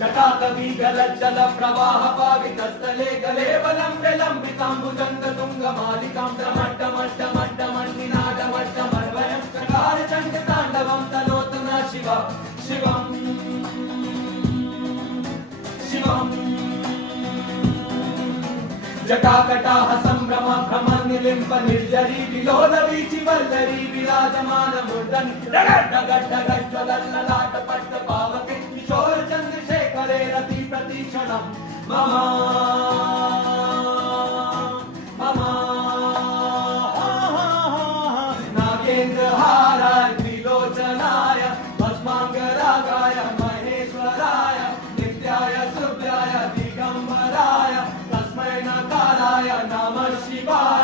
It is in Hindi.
जटाकवी गलज्जल प्रवाह पावितस्थले गलेवलम्ब्य लम्बिताम्बुजङ्ग तुङ्ग मालिकां त्रमट्टमट्टमट्टमट्टमन्निनादमट्टमर्वयं चकार चण्डताण्डवं तनोतु न शिव शिवम् शिवम् जटाकटाह सम्भ्रम भ्रमन् निलिम्ब निर्जरी विलोल वीचि वल्लरी विराजमान मूर्धन् डगड् डगड् डगड् ज्वलल्ललाट पट्ट पावके किशोर चन्द्रशेखरे रति प्रतीक्षणम् मम मम नागेन्द्रहाराय त्रिलोचनाय भस्माङ्गरागाय महेश्वराय नित्याय शुभ्याय दिगम्बराय तस्मै नकाराय नमः शिवाय।